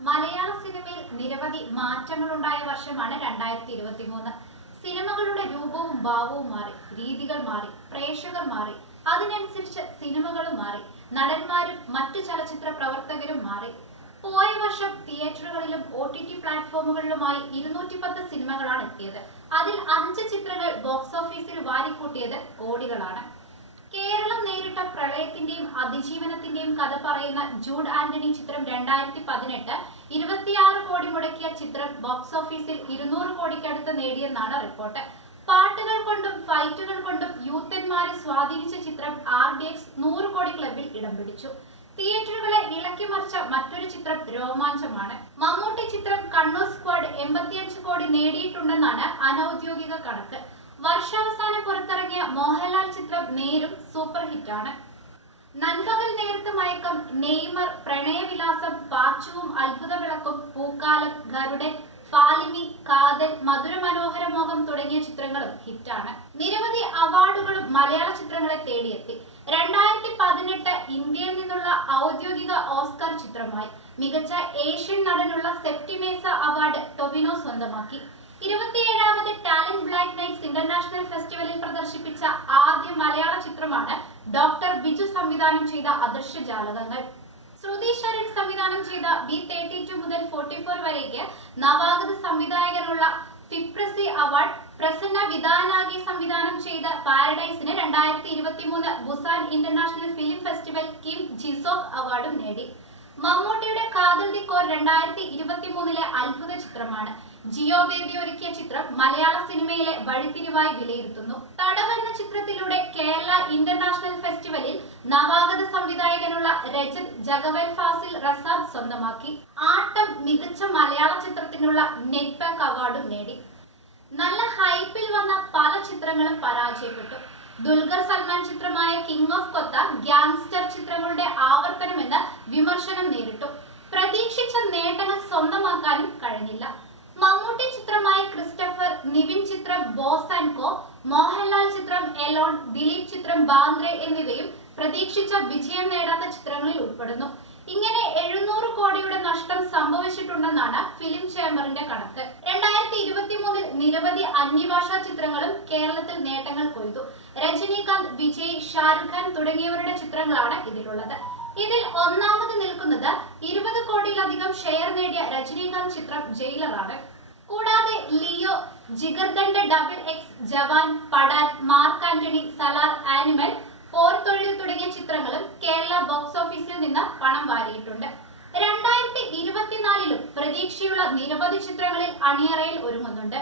മലയാള സിനിമയിൽ നിരവധി മാറ്റങ്ങൾ ഉണ്ടായ വർഷമാണ് രണ്ടായിരത്തി ഇരുപത്തി മൂന്ന് സിനിമകളുടെ രൂപവും ഭാവവും മാറി രീതികൾ മാറി പ്രേക്ഷകർ മാറി അതിനനുസരിച്ച് സിനിമകളും മാറി നടന്മാരും മറ്റു ചലച്ചിത്ര പ്രവർത്തകരും മാറി. പോയ വർഷം തിയേറ്ററുകളിലും ഒ ടി ടി പ്ലാറ്റ്ഫോമുകളിലുമായി ഇരുന്നൂറ്റി പത്ത് സിനിമകളാണ് എത്തിയത്. അതിൽ അഞ്ച് ചിത്രങ്ങൾ ബോക്സ് ഓഫീസിൽ വാരിക്കൂട്ടിയത് കോടികളാണ് കേരളം നേരിട്ട പ്രളയത്തിന്റെയും അതിജീവനത്തിന്റെയും കഥ പറയുന്ന ജൂഡ് ആന്റണി ചിത്രം രണ്ടായിരത്തി പതിനെട്ട് ഇരുപത്തിയാറ് കോടി മുടക്കിയ ചിത്രം ബോക്സ് ഓഫീസിൽ ഇരുന്നൂറ് കോടിക്കടുത്ത് നേടിയെന്നാണ് റിപ്പോർട്ട്. പാട്ടുകൾ കൊണ്ടും ഫൈറ്റുകൾ കൊണ്ടും യൂത്തന്മാരെ സ്വാധീനിച്ച ചിത്രം ആർ ഡി എക്സ് നൂറ് കോടി ക്ലബിൽ ഇടം പിടിച്ചു. തിയേറ്ററുകളെ ഇളക്കി മറിച്ച മറ്റൊരു ചിത്രം രോമാഞ്ചമാണ്. മമ്മൂട്ടി ചിത്രം കണ്ണൂർ സ്ക്വാഡ് എൺപത്തിയഞ്ച് കോടി നേടിയിട്ടുണ്ടെന്നാണ് അനൌദ്യോഗിക കണക്ക്. വർഷാവസാനം പുറത്തിറങ്ങിയ മോഹൻലാൽ ചിത്രം നേരും സൂപ്പർ ഹിറ്റാണ്. നൻപകൽ നേരത്ത് മയക്കം നെയ്മർ പ്രണയവിലാസം പാച്ചുവും അത്ഭുത വിളക്കും പൂക്കാലം ഗരുഡൻ ഫാലിമി കാതൽ മധുര മനോഹര മോഹം തുടങ്ങിയ ചിത്രങ്ങളും ഹിറ്റാണ്. നിരവധി അവാർഡുകളും മലയാള ചിത്രങ്ങളെ തേടിയെത്തി. രണ്ടായിരത്തി പതിനെട്ട് ഇന്ത്യയിൽ നിന്നുള്ള ഔദ്യോഗിക ഓസ്കർ ചിത്രമായി മികച്ച ഏഷ്യൻ നടനുള്ള സെപ്റ്റിമേസ അവാർഡ് ടൊവിനോ സ്വന്തമാക്കി. ഇരുപത്തിയേഴാമത് ടാലന്റ് ബ്ലാക്ക് നൈറ്റ്സ് ഇന്റർനാഷണൽ ഫെസ്റ്റിവലിൽ പ്രദർശിപ്പിച്ച ആദ്യ മലയാള ചിത്രമാണ് ഡോക്ടർ ബിജു സംവിധാനം ചെയ്ത അദൃശ്യ ജാലകങ്ങൾ. ശ്രുതി ശരൺ സംവിധാനം ചെയ്ത ബി തേർട്ടി ടു മുതൽ ഫോർട്ടി ഫോർ വരേക്ക് നവാഗത സംവിധായകനുള്ള ഫിപ്രസി അവാർഡ് പ്രസന്ന വിധാനാഗി സംവിധാനം ചെയ്ത പാരഡൈസിന് രണ്ടായിരത്തി ഇരുപത്തി മൂന്ന് Busan international film festival Kim Jiseok അവാർഡും നേടി. മമ്മൂട്ടിയുടെ കാതൽ ദി കോർ രണ്ടായിരത്തി ഇരുപത്തി മൂന്നിലെ അത്ഭുത ചിത്രമാണ്. ജിയോ ബേബി ഒരുക്കിയ ചിത്രം മലയാള സിനിമയിലെ വഴിത്തിരിവായി വിലയിരുത്തുന്നു. തടവ് എന്ന ചിത്രത്തിലൂടെ കേരള ഇന്റർനാഷണൽ ഫെസ്റ്റിവലിൽ നവാഗത സംവിധായകനുള്ള രജത് ജഗവൽ ഫാസിൽ റസാബ് സ്വന്തമാക്കി. ആട്ടം മികച്ച മലയാള ചിത്രത്തിനുള്ള നെറ്റ് പാക്ക് അവാർഡും നേടി. നല്ല ഹൈപ്പിൽ വന്ന പല ചിത്രങ്ങളും പരാജയപ്പെട്ടു. ദുൽഖർ സൽമാൻ ചിത്രമായ കിങ് ഓഫ് കൊത്ത ഗ്യാങ്സ്റ്റർ ചിത്രങ്ങളുടെ ആവർത്തനമെന്ന് വിമർശനം നേരിട്ടു. പ്രതീക്ഷിച്ച നേട്ടങ്ങൾ സ്വന്തമാക്കാനും കഴിഞ്ഞില്ല. മമ്മൂട്ടി ചിത്രമായ ക്രിസ്റ്റഫർ നിവിൻ ചിത്രം ബോസ് ആൻഡ് കോ മോഹൻലാൽ ചിത്രം എലോൺ ദിലീപ് ചിത്രം ബാന്ദ്രെ എന്നിവയും പ്രതീക്ഷിച്ച വിജയം നേടാത്ത ചിത്രങ്ങളിൽ ഉൾപ്പെടുന്നു. ഇങ്ങനെ എഴുന്നൂറ് കോടിയുടെ നഷ്ടം സംഭവിച്ചിട്ടുണ്ടെന്നാണ് ഫിലിം ചേംബറിന്റെ കണക്ക്. രണ്ടായിരത്തി ഇരുപത്തി മൂന്നിൽ നിരവധി അന്യഭാഷാ ചിത്രങ്ങളും കേരളത്തിൽ നേട്ടങ്ങൾ കൊയ്തു. രജനീകാന്ത് വിജയ് ഷാരുഖ് ഖാൻ തുടങ്ങിയവരുടെ ചിത്രങ്ങളാണ് ഇതിലുള്ളത്. ഇതിൽ ഒന്നാമത് നിൽക്കുന്നത് ഇരുപത് കോടിയിലധികം ഷെയർ നേടിയ രജനീകാന്ത് ചിത്രം ജയിലറാണ് കൂടാതെ Leo Jigarthanda double X Jawan Pathaan Mark Antony Salaar Animal Porthozhil തുടങ്ങിയ ചിത്രങ്ങളും കേരള ബോക്സ് ഓഫീസിൽ നിന്ന് പണം വാരിയിട്ടുണ്ട്. രണ്ടായിരത്തി ഇരുപത്തിനാലിലും പ്രതീക്ഷയുള്ള നിരവധി ചിത്രങ്ങളിൽ അണിയറയിൽ ഒരുങ്ങുന്നുണ്ട്.